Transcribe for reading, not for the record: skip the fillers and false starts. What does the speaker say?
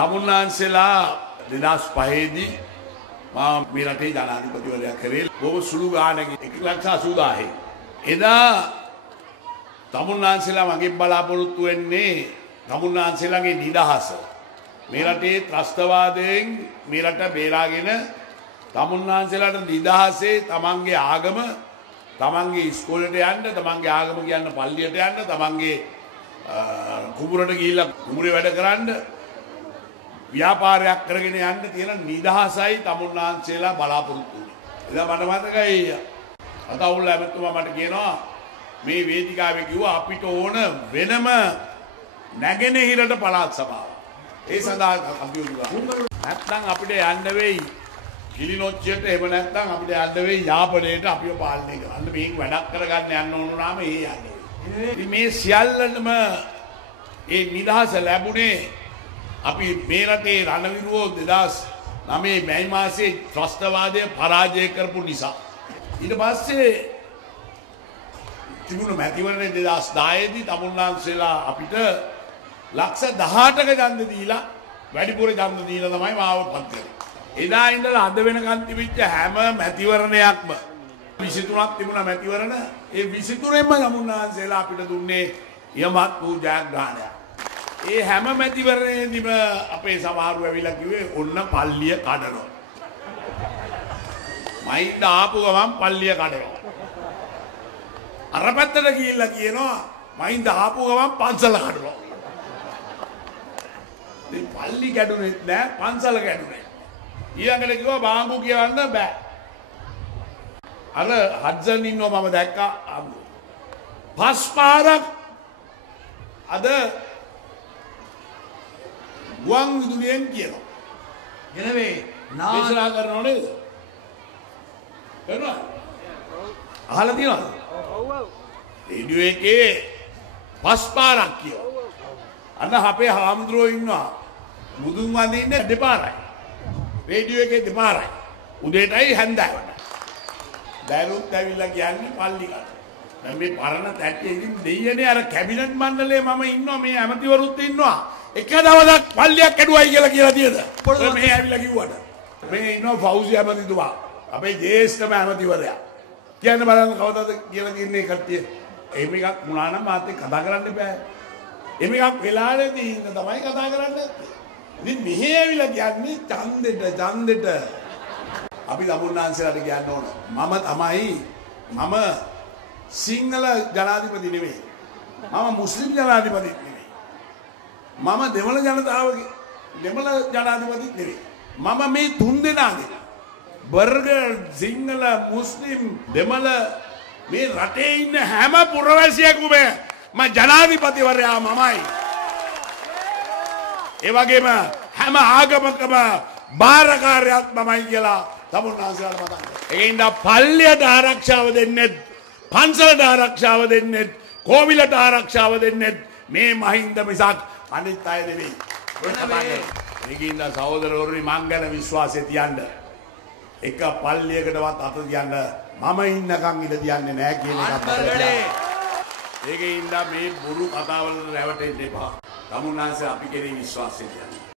තමුන්නාන්සේලා 2005 දී මම මේ රටේ ජනාධිපතිවරයා කරේ බොහොම සුළු ගානකින් 1,80,000. එදා තමුන්නාන්සේලා මගෙන් බලාපොරොත්තු වෙන්නේ තමුන්නාන්සේලාගේ නිදහස. මේ රටේ ත්‍රස්තවාදයෙන් මේ රට බේරාගෙන තමුන්නාන්සේලාට නිදහසේ තමන්ගේ ආගම තමන්ගේ ඉස්කෝලේට යන්න, තමන්ගේ ආගම කියන්න පල්ලියට යන්න, තමන්ගේ කුඹුරට ගිහිල්ලා කුඹුරේ වැඩ කරන්න, ව්‍යාපාරයක් කරගෙන යන්න තියෙන නිදහසයි තමුන්නාන්සේලා බලාපොරොත්තු වෙන්නේ. එදා මට මතකයි අතවුල් ඇමතුමා මට කියනවා මේ වේදිකාවේ කිව්වා අපිට ඕන වෙනම නැගෙනහිරට පළාත් සභාව. ඒ සඳහා අපි උදව් නැත්නම් අපිට යන්න වෙයි කිලිනොච්චියට, එහෙම නැත්නම් අපිට යන්න වෙයි යාපනයේට අපිව පාලනය කරන්න. මේක වැඩක් කරගන්න යන්න ඕන නම් ඒ යන්නේ. මේ සියල්ලම ඒ නිදහස ලැබුණේ අපි මේ රටේ රණවිරුවෝ 2009 මැයි මාසයේ ත්‍රස්තවාදය පරාජය කරපු නිසා. ඊට පස්සේ තිබුණු මැතිවරණ 2010 දී තමුන්නාන්සේලා අපිට ලක්ෂ 18ක ඡන්ද දීලා වැඩිපුර ඡන්ද දීලා තමයි මාව පත් කරේ. එදා ඉඳලා අද වෙනකන් තිබිච්ච හැම මැතිවරණයක්ම 23ක් තිබුණා මැතිවරණ. ඒ 23ෙම තමුන්නාන්සේලා අපිට දුන්නේ යමත් වූ ජයග්‍රහණයක්. ඒ හැම මැතිවරණයේදීම අපේ සමහරව ඇවිල්ලා කිව්වේ ඔන්න පල්ලිය කඩනවා. මයින්ද ආපු ගමන් පල්ලිය කඩනවා. අර පැත්තට ගිහිල්ලා කියනවා මයින්ද ආපු ගමන් පන්සල කඩනවා. මේ පල්ලි කැඩුනේ නෑ, පන්සල කැඩුනේ. ඊළඟට කිව්වා බාංගු කියන්න බෑ. අර හඩ්සන් ඉන්නවා මම දැක්කා. පස් පාරක් අද ගුවන් විදුලියෙන් කියනවා. එනවේ දේශනා කරනව නේද? කරනවා. අහලා තියෙනවද? ඔව් ඔව්. රේඩියෝ එකේ පස් පාරක් කියනවා. අන්න අපේ හාමුදුරුවෝ ඉන්නවා. මුදුන් වඳින්නේ දෙපාරයි. රේඩියෝ එකේ දෙපාරයි. උදේටයි හැන්දෑවට. දැනුත් ඇවිල්ලා කියන්නේ පල්ලි කට. දැන් මේ පරණ තැට්ටේ ඉතින් දෙයියනේ අර කැබිනට් මණ්ඩලයේ මම ඉන්නවා, මේ ඇමතිවරුත් ඉන්නවා. එක දවසක් පල්ලියක් කැඩුවයි කියලා තියෙද? මේ ඇවිල්ලා කිව්වට. මේ ඉන්නවා ෆෞසි ඇමතිතුමා. අපේ ජේෂ්ඨම ඇමතිවරයා. කියන්න බලන්න කවදාද කියලා කියන්නේ කට්ටිය. එහෙම එකක් වුණා නම් මාත් එක්ක කතා කරන්න බෑ. එහෙම එකක් වෙලා නැති ඉන්න තමයි කතා කරන්නේ. ඉතින් මෙහෙ ඇවිල්ලා කියන්නේ ඡන්දෙට අපි තමුන්නාන්සේලාට කියන්න ඕන. මම සිංහල ජනාධිපති නෙවෙයි. මම මුස්ලිම් ජනාධිපතිත් නෙවෙයි. මම දෙමළ ජනාධිපතිත් නෙවෙයි. මම මේ තුන් දෙනාගේ බර්ගර්, සිංහල, මුස්ලිම්, දෙමළ මේ රටේ ඉන්න හැම පුරවැසියෙකුම මම ජනාධිපතිවරයා මමයි. ඒ වගේම හැම ආගමකම බාරකාරයාත් මමයි කියලා තමුන්නාන්සේලාට මතක් කරගන්න. ඒකින්ද පල්ලියට ආරක්ෂාව දෙන්නෙත්, පන්සලට ආරක්ෂාව දෙන්නෙත්, කෝවිලට ආරක්ෂාව දෙන්නෙත් මේ මහින්ද මිසක් අනිත් අය නෙවෙයි. ඒකින්ද සහෝදරවරුනි මං ගැන විශ්වාසය තියන්න. එක පල්ලියකටවත් අත තියන්න මම ඉන්නකම් ඉඳ තියන්නේ නැහැ කියන එකත් ඒකින්ද මේ බොරු කතාවලට රැවටෙන්න එපා. තමුන්නාන්සේ අපි කෙරෙහි විශ්වාසය තියන්න.